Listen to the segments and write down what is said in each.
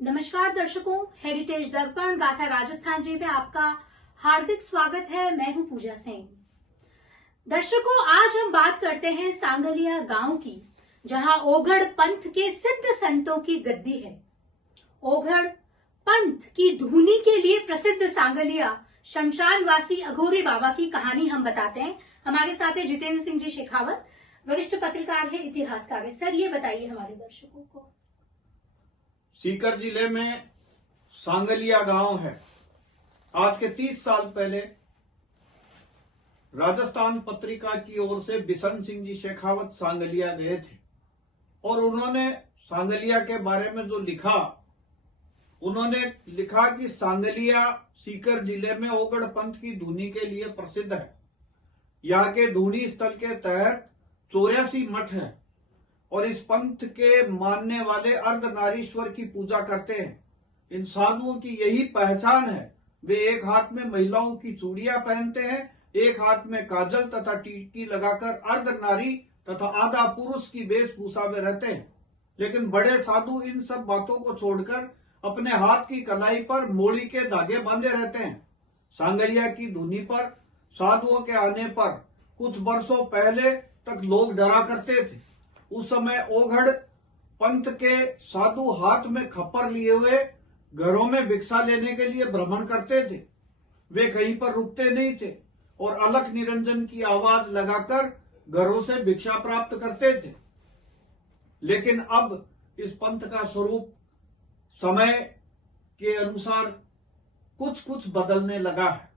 नमस्कार दर्शकों, हेरिटेज दर्पण गाथा राजस्थान रे में आपका हार्दिक स्वागत है। मैं हूं पूजा सिंह। दर्शकों, आज हम बात करते हैं सांगलिया गांव की, जहां ओघड़ पंथ के सिद्ध संतों की गद्दी है। ओघड़ पंथ की धूनी के लिए प्रसिद्ध सांगलिया शमशानवासी अघोरी बाबा की कहानी हम बताते हैं। हमारे साथ है जितेंद्र सिंह जी शेखावत, वरिष्ठ पत्रकार है, इतिहासकार है। सर, ये बताइए हमारे दर्शकों को। सीकर जिले में सांगलिया गांव है। आज के 30 साल पहले राजस्थान पत्रिका की ओर से बिशन सिंह जी शेखावत सांगलिया गए थे और उन्होंने सांगलिया के बारे में जो लिखा, उन्होंने लिखा कि सांगलिया सीकर जिले में ओगड़ पंथ की धूनी के लिए प्रसिद्ध है। यहाँ के धूनी स्थल के तहत 84 मठ है और इस पंथ के मानने वाले अर्धनारीश्वर की पूजा करते हैं। इन साधुओं की यही पहचान है। वे एक हाथ में महिलाओं की चूड़ियां पहनते हैं, एक हाथ में काजल तथा टीकी लगाकर अर्धनारी तथा आधा पुरुष की वेशभूषा में रहते हैं। लेकिन बड़े साधु इन सब बातों को छोड़कर अपने हाथ की कलाई पर मोड़ी के धागे बांधे रहते हैं। सांगलिया की धुनी पर साधुओं के आने पर कुछ वर्षों पहले तक लोग डरा करते थे। उस समय ओघड़ पंथ के साधु हाथ में खप्पर लिए हुए घरों में भिक्षा लेने के लिए भ्रमण करते थे। वे कहीं पर रुकते नहीं थे और अलख निरंजन की आवाज लगाकर घरों से भिक्षा प्राप्त करते थे। लेकिन अब इस पंथ का स्वरूप समय के अनुसार कुछ कुछ बदलने लगा है।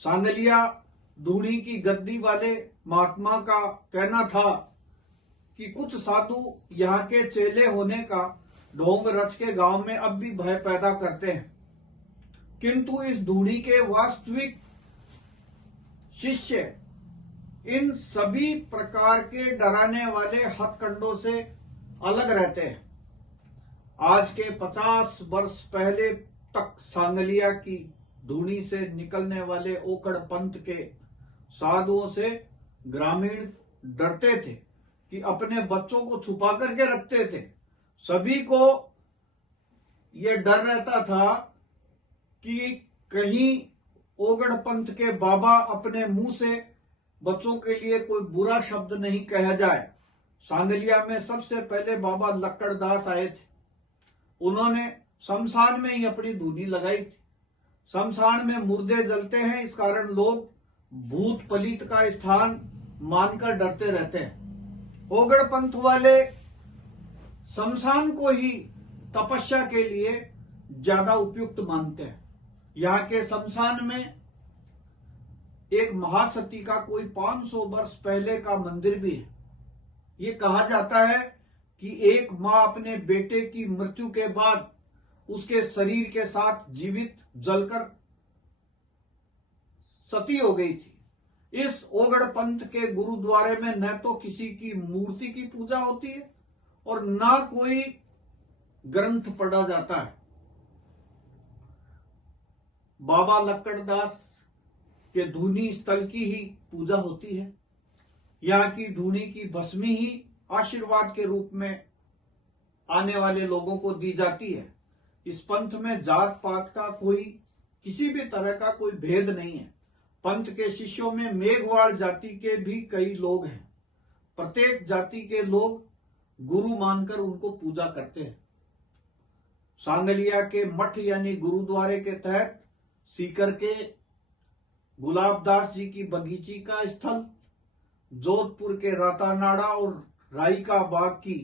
सांगलिया धूनी की गद्दी वाले महात्मा का कहना था कि कुछ साधु यहाँ के चेले होने का ढोंग रच के गांव में अब भी भय पैदा करते हैं, किंतु इस धूनी के वास्तविक शिष्य इन सभी प्रकार के डराने वाले हथकंडों से अलग रहते हैं। आज के 50 वर्ष पहले तक सांगलिया की धूनी से निकलने वाले ओकड़ पंथ के साधुओं से ग्रामीण डरते थे कि अपने बच्चों को छुपा करके रखते थे। सभी को यह डर रहता था कि कहीं ओगड़ पंथ के बाबा अपने मुंह से बच्चों के लिए कोई बुरा शब्द नहीं कहा जाए। सांगलिया में सबसे पहले बाबा लक्कड़दास आए थे। उन्होंने शमशान में ही अपनी धूनी लगाई थी। शमशान में मुर्दे जलते हैं, इस कारण लोग भूत पलीत का स्थान मानकर डरते रहते हैं। ओगड़ पंथ वाले शमशान को ही तपस्या के लिए ज्यादा उपयुक्त मानते हैं। यहाँ के शमशान में एक महासती का कोई 500 वर्ष पहले का मंदिर भी है। ये कहा जाता है कि एक माँ अपने बेटे की मृत्यु के बाद उसके शरीर के साथ जीवित जलकर सती हो गई थी। इस ओगड़ पंथ के गुरुद्वारे में न तो किसी की मूर्ति की पूजा होती है और न कोई ग्रंथ पढ़ा जाता है। बाबा लक्कड़दास के धूनी स्थल की ही पूजा होती है। यहाँ की धूनी की भस्मी ही आशीर्वाद के रूप में आने वाले लोगों को दी जाती है। इस पंथ में जात पात का कोई किसी भी तरह का कोई भेद नहीं है। पंथ के शिष्यों में मेघवाड़ जाति के भी कई लोग हैं। प्रत्येक जाति के लोग गुरु मानकर उनको पूजा करते हैं। सांगलिया के मठ यानी गुरुद्वारे के तहत सीकर के गुलाबदास जी की बगीची का स्थल, जोधपुर के रातानाड़ा और रायका बाग की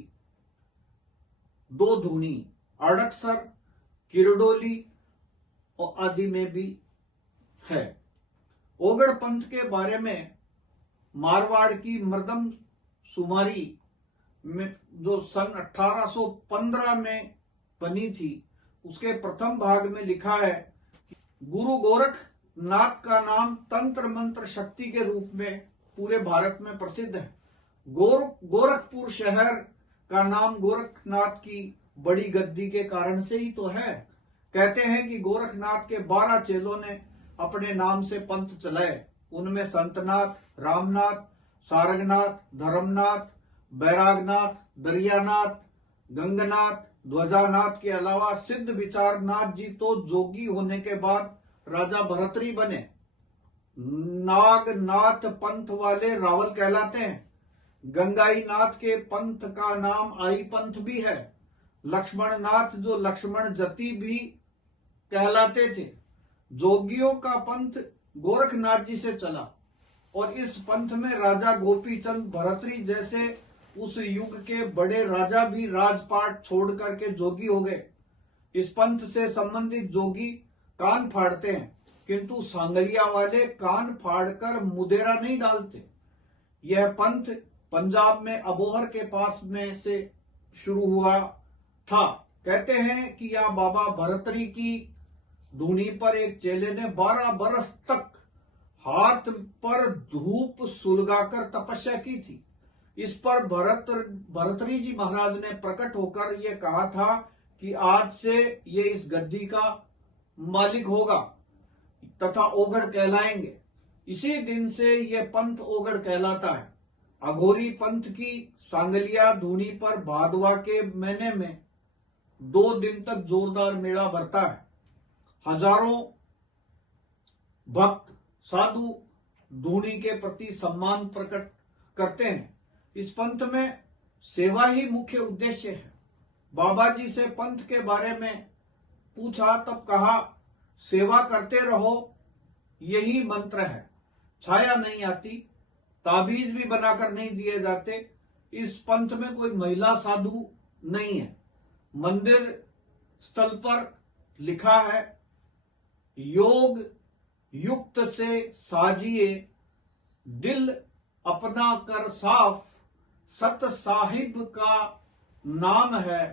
2 धूनी, अड़कसर, किरडोली और आदि में भी है। ओगड़ पंथ के बारे में मारवाड़ की मर्दम सुमारी में जो सन 1815 में बनी थी, उसके प्रथम भाग में लिखा है गुरु गोरखनाथ का नाम तंत्र मंत्र शक्ति के रूप में पूरे भारत में प्रसिद्ध है। गोरखपुर शहर का नाम गोरखनाथ की बड़ी गद्दी के कारण से ही तो है। कहते हैं कि गोरखनाथ के 12 चेलों ने अपने नाम से पंथ चलाए। उनमें संतनाथ, रामनाथ, सारंगनाथ, धर्मनाथ, बैरागनाथ, दरियानाथ, गंगनाथ, ध्वजानाथ के अलावा सिद्ध विचारनाथ जी तो जोगी होने के बाद राजा भरतरी बने। नागनाथ पंथ वाले रावल कहलाते हैं। गंगाई नाथ के पंथ का नाम आई पंथ भी है। लक्ष्मण नाथ जो लक्ष्मण जति भी कहलाते थे। जोगियों का पंथ गोरखनाथ जी से चला और इस पंथ में राजा गोपीचंद भरतरी जैसे उस युग के बड़े राजा भी राजपाट छोड़ करके जोगी हो गए। इस पंथ से संबंधित जोगी कान फाड़ते हैं, किंतु सांगलिया वाले कान फाड़कर मुदेरा नहीं डालते। यह पंथ पंजाब में अबोहर के पास में से शुरू हुआ था। कहते हैं कि यह बाबा भरतरी की धुनी पर एक चेले ने 12 बरस तक हाथ पर धूप सुलगाकर तपस्या की थी। इस पर भरतरी जी महाराज ने प्रकट होकर यह कहा था कि आज से ये इस गद्दी का मालिक होगा तथा ओगड़ कहलाएंगे। इसी दिन से ये पंथ ओगड़ कहलाता है। अघोरी पंथ की सांगलिया धुनी पर भादवा के महीने में 2 दिन तक जोरदार मेला भरता है। हजारों भक्त साधु धुनी के प्रति सम्मान प्रकट करते हैं। इस पंथ में सेवा ही मुख्य उद्देश्य है। बाबा जी से पंथ के बारे में पूछा तब कहा, सेवा करते रहो, यही मंत्र है। छाया नहीं आती, ताबीज भी बनाकर नहीं दिए जाते। इस पंथ में कोई महिला साधु नहीं है। मंदिर स्थल पर लिखा है, योग युक्त से साजिए, दिल अपना कर साफ, सत साहिब का नाम है,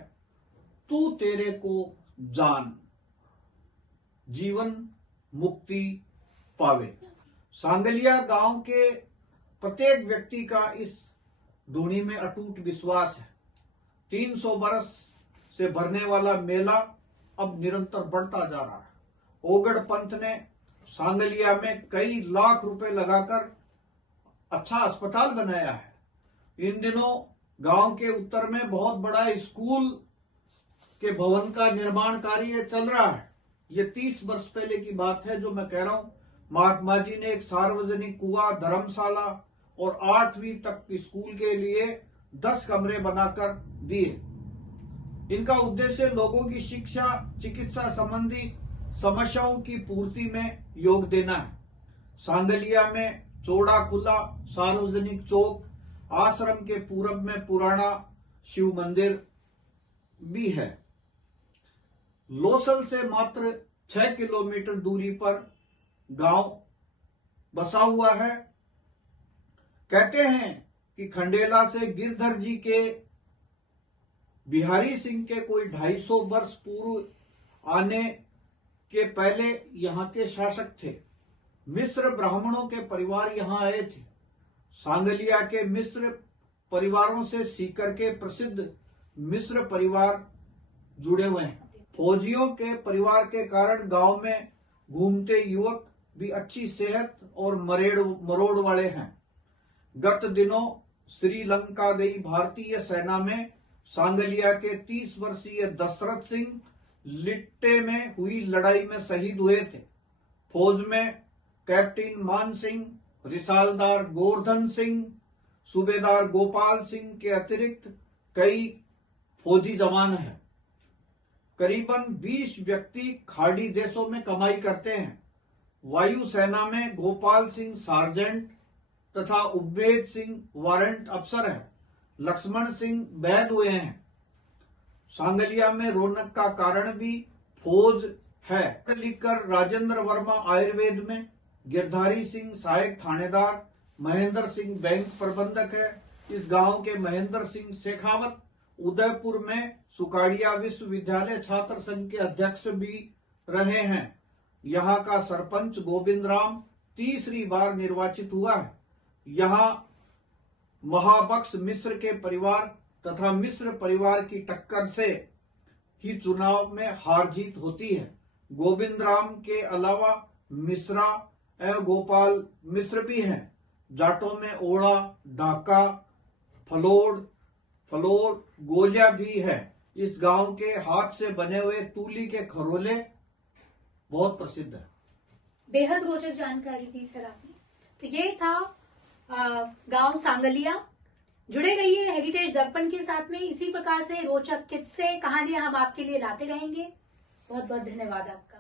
तू तेरे को जान, जीवन मुक्ति पावे। सांगलिया गांव के प्रत्येक व्यक्ति का इस धुनी में अटूट विश्वास है। 300 बरस से भरने वाला मेला अब निरंतर बढ़ता जा रहा है। ओगड़ पंथ ने सांगलिया में कई लाख रुपए लगाकर अच्छा अस्पताल बनाया है। इन दिनों गांव के उत्तर में बहुत बड़ा स्कूल के भवन का निर्माण कार्य चल रहा है। ये 30 वर्ष पहले की बात है जो मैं कह रहा हूं। महात्मा जी ने एक सार्वजनिक कुआं, धर्मशाला और 8वीं तक स्कूल के लिए 10 कमरे बनाकर दिए। इनका उद्देश्य लोगों की शिक्षा, चिकित्सा संबंधी समस्याओं की पूर्ति में योग देना है। सांगलिया में चौड़ा खुला सार्वजनिक चौक, आश्रम के पूरब में पुराना शिव मंदिर भी है। लोसल से मात्र 6 किलोमीटर दूरी पर गांव बसा हुआ है। कहते हैं कि खंडेला से गिरधर जी के बिहारी सिंह के कोई 250 वर्ष पूर्व आने के पहले यहाँ के शासक थे। मिस्र ब्राह्मणों के परिवार यहाँ आए थे। सांगलिया के मिस्र परिवारों से सीकर के प्रसिद्ध मिस्र परिवार जुड़े हुए हैं। फौजियों के परिवार के कारण गांव में घूमते युवक भी अच्छी सेहत और मरोड़ वाले हैं। गत दिनों श्रीलंका गई भारतीय सेना में सांगलिया के 30 वर्षीय दशरथ सिंह लिट्टे में हुई लड़ाई में शहीद हुए थे। फौज में कैप्टन मान सिंह, रिसालदार गोवर्धन सिंह, सूबेदार गोपाल सिंह के अतिरिक्त कई फौजी जवान हैं। करीबन 20 व्यक्ति खाड़ी देशों में कमाई करते हैं। वायुसेना में गोपाल सिंह सार्जेंट तथा उबेद सिंह वारंट अफसर है। लक्ष्मण सिंह वैद हुए हैं। सांगलिया में रौनक का कारण भी फौज है। लिखकर राजेंद्र वर्मा आयुर्वेद में, गिरधारी सिंह सहायक थानेदार, महेंद्र सिंह बैंक प्रबंधक है। इस गांव के महेंद्र सिंह शेखावत उदयपुर में सुकाड़िया विश्वविद्यालय छात्र संघ के अध्यक्ष भी रहे हैं। यहाँ का सरपंच गोविंद राम तीसरी बार निर्वाचित हुआ है। यहाँ महाबख्श मिश्र के परिवार तथा मिश्र परिवार की टक्कर से ही चुनाव में हार जीत होती है। गोविंद राम के अलावा मिश्रा एवं गोपाल मिश्र भी हैं। जाटों में ओड़ा, ढाका, फलोड़, गोलिया भी है। इस गांव के हाथ से बने हुए तूली के खरोले बहुत प्रसिद्ध है। बेहद रोचक जानकारी दी सर आपने। तो ये था गांव सांगलिया। जुड़े रहिए हेरिटेज दर्पण के साथ में, इसी प्रकार से रोचक किस्से कहानियां हम आपके लिए लाते रहेंगे। बहुत बहुत धन्यवाद आपका।